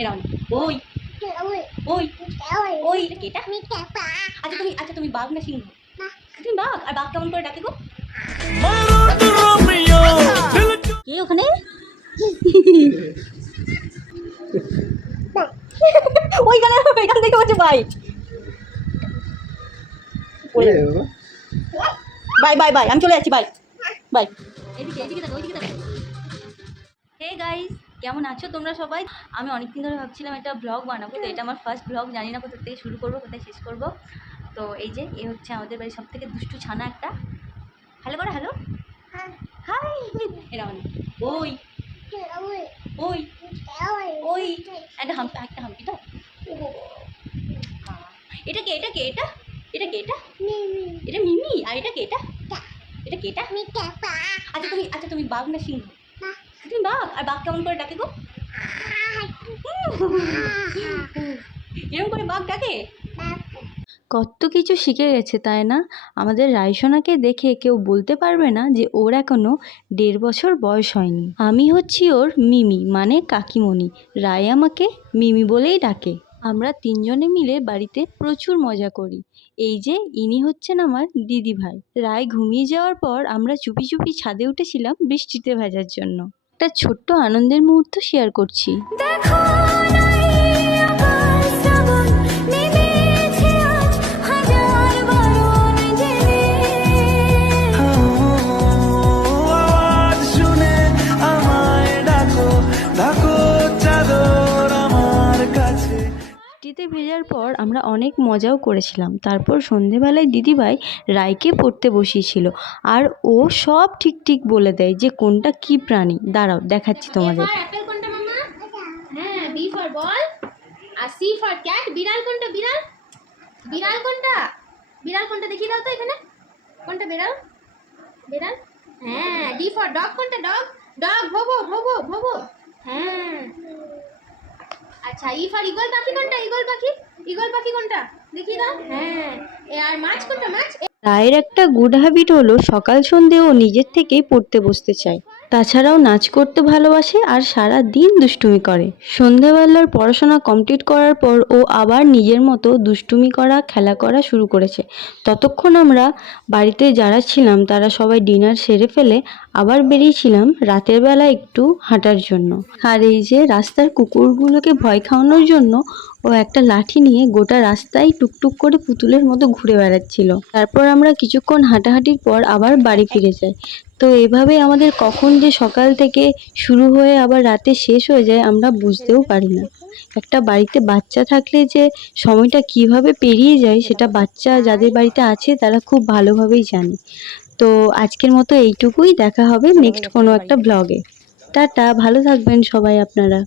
এরকম ওই। ওই। ওই এটা কি আচ্ছা তুমি আচ্ছা তুমি বাঘ না সিংহ? তুমি বাঘ? আর বাঘ কেমন করে ডাকে গো? কে ওখানে? ওইখানে ওইখান থেকে হচ্ছে বাই। বাই বাই বাই আমি চলে যাচ্ছি বাই। বাই। এদিকে এদিকে দেখো ওইদিকে দেখো হে গাইস কেমন আছো তোমরা সবাই? আমি অনেকদিন ধরে ভাবছিলাম একটা ব্লগ বানাবো তো এটা আমার ফার্স্ট ব্লগ জানি না কোথা থেকে শুরু করব কোথায় শেষ করব। তো এই যে এ হচ্ছে আমাদের বাড়ির সব থেকে দুষ্টু ছানা একটা। হ্যালো করো হ্যালো হাই এরকম ওই ওই ওই একটা হাম্পি একটা হাম্পি তো। এটা কে এটা কে এটা? এটা কে এটা? এটা মিমি? আর এটা কে এটা? এটা কে এটা? আচ্ছা তুমি আচ্ছা তুমি বাঘ না সিংহ? আর কেমন করে ডাকে গো? এরকম করে ডাকে? কত কিছু শিখে গেছে, তাই না? আমাদের রায়সোনাকে দেখে কেউ বলতে পারবে না যে ওর এখনও দেড় বছর বয়স হয়নি। আমি হচ্ছি ওর মিমি মানে কাকিমণি। রায় আমাকে মিমি বলেই ডাকে। আমরা তিনজনে মিলে বাড়িতে প্রচুর মজা করি। এই যে ইনি হচ্ছেন আমার দিদি ভাই রায় ঘুমিয়ে যাওয়ার পর আমরা চুপি চুপি ছাদে উঠেছিলাম বৃষ্টিতে ভেজার জন্য। একটা ছোট্ট আনন্দের মুহূর্ত শেয়ার করছি। আওয়াজ ভেজার পর আমরা অনেক মজাও করেছিলাম। তারপর সন্ধেবেলায় দিদিভাই রায়কে পড়তে বসিয়েছিল। আর ও সব ঠিক ঠিক বলে দেয় যে কোনটা কি প্রাণী? দাঁড়াও দেখাচ্ছি তোমাদের। মামা? হ্যাঁ বল আর সি ফর ক্যাট বিড়াল কোনটা বিড়াল? বিড়াল কোনটা? বিড়াল কোনটা দেখিয়ে দাও তো এখানে। কোনটা বিড়াল? বিড়াল? হ্যাঁ ডি ফর ডগ কোনটা ডগ ডগ ভোবো ভোবো ভোবো। হ্যাঁ। আচ্ছা ই ফর ইগল পাখি কোনটা? ইগল পাখি? ইগল পাখি কোনটা? দাও। হ্যাঁ। আর মাছ কোনটা? মাছ? রায়ের একটা গুড হ্যাবিট হলো সকাল সন্ধে ও নিজের থেকেই পড়তে বসতে চায়। তাছাড়াও নাচ করতে ভালোবাসে আর সারা দিন দুষ্টুমি করে। সন্ধেবেলার পড়াশোনা কমপ্লিট করার পর ও আবার নিজের মতো দুষ্টুমি করা, খেলা করা শুরু করেছে। ততক্ষণ আমরা বাড়িতে যারা ছিলাম, তারা সবাই ডিনার সেরে ফেলে আবার বেরিয়েছিলাম রাতের বেলা একটু হাঁটার জন্য। আর এই যে রাস্তার কুকুরগুলোকে ভয় খাওয়ানোর জন্য ও একটা লাঠি নিয়ে গোটা রাস্তায় টুকটুক করে পুতুলের মতো ঘুরে বেড়াচ্ছিল। তারপর আমরা কিছুক্ষণ হাঁটাহাঁটির পর আবার বাড়ি ফিরে যাই। তো এভাবে আমাদের কখন যে সকাল থেকে শুরু হয়ে আবার রাতে শেষ হয়ে যায় আমরা বুঝতেও পারি না। একটা বাড়িতে বাচ্চা থাকলে যে সময়টা কীভাবে পেরিয়ে যায় সেটা বাচ্চা যাদের বাড়িতে আছে তারা খুব ভালোভাবেই জানে। তো আজকের মতো এইটুকুই, দেখা হবে নেক্সট কোনো একটা ব্লগে টাটা, ভালো থাকবেন সবাই আপনারা।